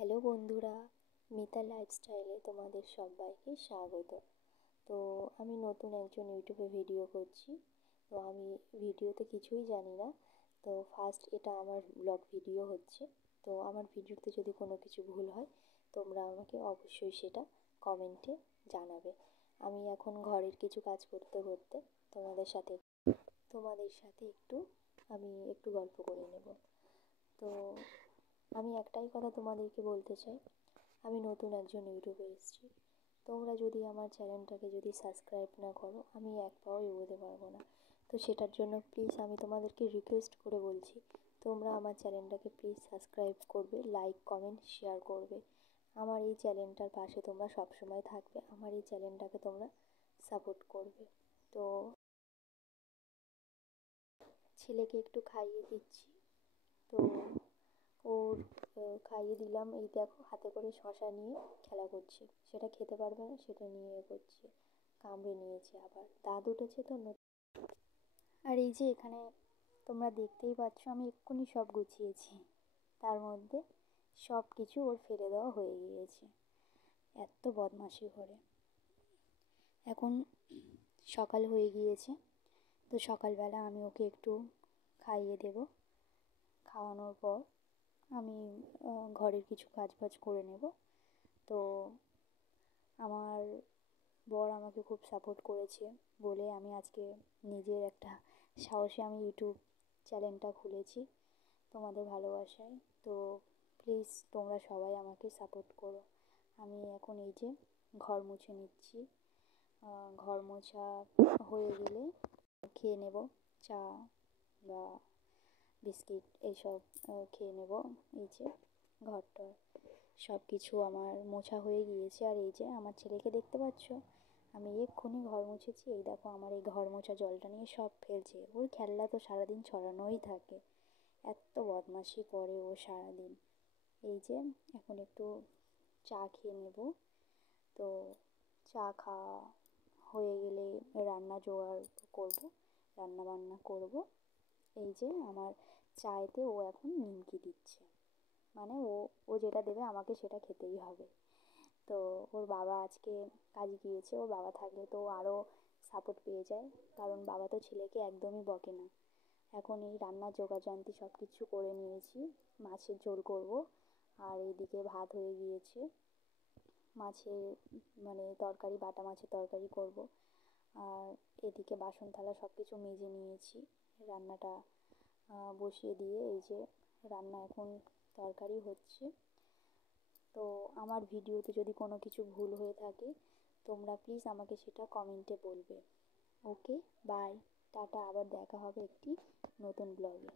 Hello বন্ধুরা, মিতা লাইফস্টাইলে তোমাদের সবাইকে স্বাগত। তো আমি নতুন একজন ইউটিউবে ভিডিও করছি। তো আমি ভিডিওতে কিছুই জানি না। তো ফার্স্ট এটা আমার ব্লগ ভিডিও হচ্ছে। তো আমার ভিডিওতে যদি কোনো কিছু ভুল হয় তোমরা আমাকে অবশ্যই সেটা কমেন্টে জানাবে। আমি এখন ঘরের কিছু কাজ করতে করতে তোমাদের সাথে একটু গল্প করে নেব। তো আমি একটাই কথা তোমাদেরকে বলতে চাই, আমি নতুন একজন ইউটিউবে এসেছি। তোমরা যদি আমার চ্যানেলটাকে যদি সাবস্ক্রাইব না করো আমি এক পাও এগোতে পারবো না। তো সেটার জন্য প্লিজ আমি তোমাদেরকে রিকোয়েস্ট করে বলছি, তোমরা আমার চ্যানেলটাকে প্লিজ সাবস্ক্রাইব করবে, লাইক কমেন্ট শেয়ার করবে। আমার এই চ্যানেলটার পাশে তোমরা সবসময় থাকবে, আমার এই চ্যানেলটাকে তোমরা সাপোর্ট করবে। তো ছেলেকে একটু খাইয়ে দিচ্ছি। তো ওর খাইয়ে দিলাম, এই দেখো হাতে করে শশা নিয়ে খেলা করছে, সেটা খেতে পারবে না, সেটা নিয়ে করছে, কামড়ে নিয়েছে, আবার দাঁত উঠেছে তো আর এই যে এখানে তোমরা দেখতেই পাচ্ছ আমি এক্ষুনি সব গুছিয়েছি, তার মধ্যে সব কিছু ওর ফেলে দেওয়া হয়ে গিয়েছে। এত বদমাশি করে। এখন সকাল হয়ে গিয়েছে, তো সকালবেলা আমি ওকে একটু খাইয়ে দেব। খাওয়ানোর পর আমি ঘরের কিছু কাজবাজ করে নেব। তো আমার বর আমাকে খুব সাপোর্ট করেছে বলে আমি আজকে নিজের একটা সাহসে আমি ইউটিউব চ্যানেলটা খুলেছি তোমাদের ভালোবাসায়। তো প্লিজ তোমরা সবাই আমাকে সাপোর্ট করো। আমি এখন এই যে ঘর মুছে নিচ্ছি। ঘর মোছা হয়ে গেলে খেয়ে নেব, চা বা বিস্কিট এইসব খেয়ে নেব। এই যে ঘরটার সব কিছু আমার মোছা হয়ে গিয়েছে। আর এই যে আমার ছেলেকে দেখতে পাচ্ছ, আমি এক্ষুনি ঘর মুছেছি। এই দেখো আমার এই ঘর মোছা জলটা নিয়ে সব ফেলছে। ওর খেলনা তো সারাদিন ছড়ানোই থাকে, এত বদমাশি করে ও সারাদিন। এই যে এখন একটু চা খেয়ে নেব। তো চা খাওয়া হয়ে গেলে রান্না জোগাড় করব, রান্না বান্না করব। এই যে আমার চায়েতে ও এখন নিমকি দিচ্ছে, মানে ও ও যেটা দেবে আমাকে সেটা খেতেই হবে। তো ওর বাবা আজকে কাজে গিয়েছে, ওর বাবা থাকলে তো আরও সাপোর্ট পেয়ে যায়, কারণ বাবা তো ছেলেকে একদমই বকে না। এখন এই রান্নার জোগাড়যন্ত্র সব কিছু করে নিয়েছি, মাছের ঝোল করব। আর এইদিকে ভাত হয়ে গিয়েছে, মাছের মানে তরকারি, বাটা মাছের তরকারি করব। আর এদিকে বাসন থালা সব কিছু মেজে নিয়েছি, রান্নাটা বসিয়ে দিয়ে এই যে রান্না এখন তরকারি হচ্ছে। তো আমার ভিডিওতে যদি কোনো কিছু ভুল হয়ে থাকে তোমরা প্লিজ আমাকে সেটা কমেন্টে বলবে। ওকে, বাই, টাটা, আবার দেখা হবে একটি নতুন ব্লগে।